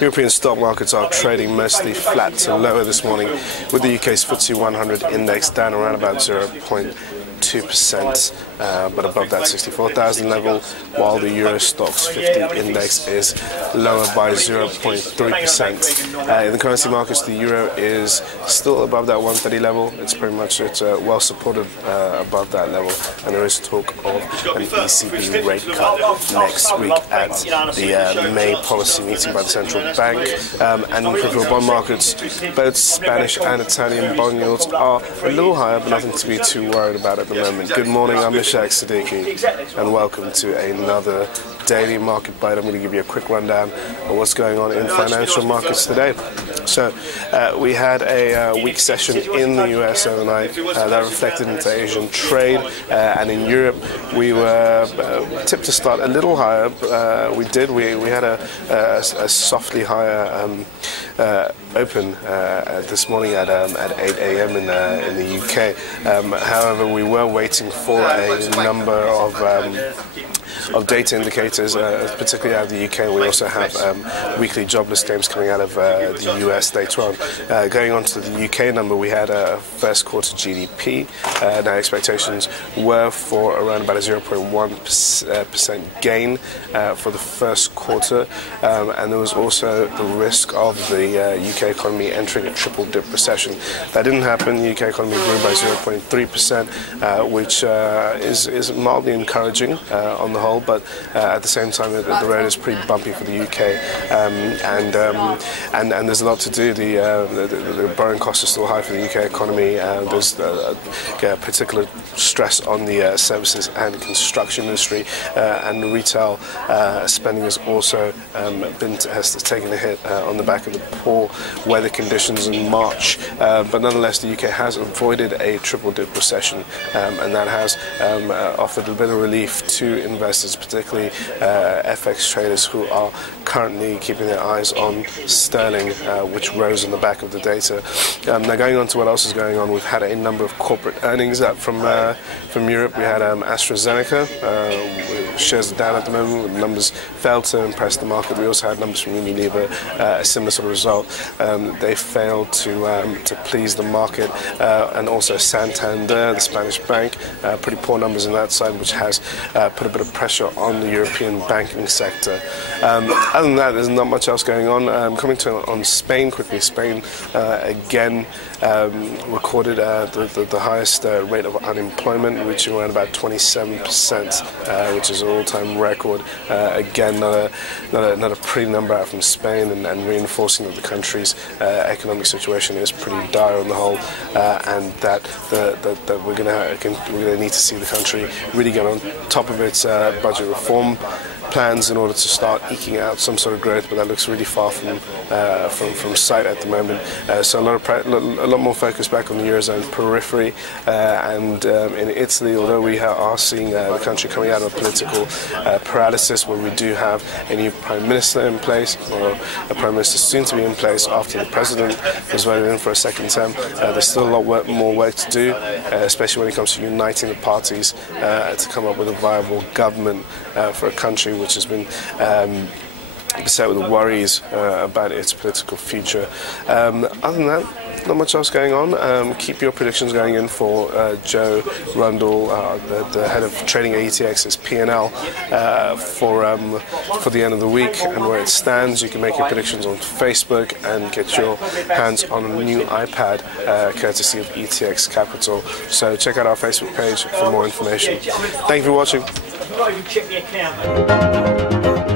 European stock markets are trading mostly flat to lower this morning, with the UK's FTSE 100 index down around about 0.2%, but above that 64,000 level, while the Euro Stoxx 50 index is lower by 0.3%. In the currency markets, the euro is still above that 130 level. It's well supported above that level, and there is talk of an ECB rate cut next week at the May policy meeting by the central bank. And for bond markets, both Spanish and Italian bond yields are a little higher, but nothing to be too worried about at the moment. Good morning, I'm Ishaq Siddiqi, and welcome to another daily market bite. I'm going to give you a quick rundown of what's going on in financial markets today. So we had a weak session in the US overnight that reflected into Asian trade, and in Europe we were tipped to start a little higher. We had a softly higher open this morning at 8 a.m. in the UK. However, we were waiting for a number of data indicators, particularly out of the UK. We also have weekly jobless claims coming out of the US later on. Going on to the UK number, we had a first quarter GDP. Now expectations were for around about a 0.1% gain for the first quarter, and there was also the risk of the UK economy entering a triple dip recession. That didn't happen. The UK economy grew by 0.3%, which is mildly encouraging on the whole, but at the same time the road is pretty bumpy for the UK, and there's a lot to do. The borrowing costs are still high for the UK economy. There's particular stress on the services and construction industry, and retail spending has also has taken a hit on the back of the poor weather conditions in March, but nonetheless the UK has avoided a triple dip recession, and that has offered a bit of relief to investors, particularly FX traders who are currently keeping their eyes on sterling, which rose on the back of the data. Now going on to what else is going on, we've had a number of corporate earnings up from Europe. We had AstraZeneca, shares are down at the moment. Numbers failed to impress the market. We also had numbers from Unilever, a similar sort of result. They failed to please the market, and also Santander, the Spanish bank, pretty poor numbers on that side, which has put a bit of pressure on the European banking sector. Other than that, there's not much else going on. Coming on Spain quickly, Spain again recorded the highest rate of unemployment, reaching around about 27%, which is an all-time record. Again, not a pretty number out from Spain, and reinforcing that the country's economic situation is pretty dire on the whole, and that we're going to need to see the country really get on top of its budget reform plans in order to start eking out some sort of growth, but that looks really far from sight at the moment. So a lot more focus back on the Eurozone periphery, and in Italy, although we are seeing the country coming out of political paralysis, where we do have a new Prime Minister in place, or a Prime Minister soon to be in place after the President was voted in for a second term. There's still a lot more work to do, especially when it comes to uniting the parties to come up with a viable government for a country which has been beset with worries about its political future. Other than that, not much else going on. Keep your predictions going in for Joe Rundle, the head of trading at ETX's P&L for the end of the week, and where it stands. You can make your predictions on Facebook and get your hands on a new iPad courtesy of ETX Capital. So check out our Facebook page for more information. Thank you for watching. Check the account.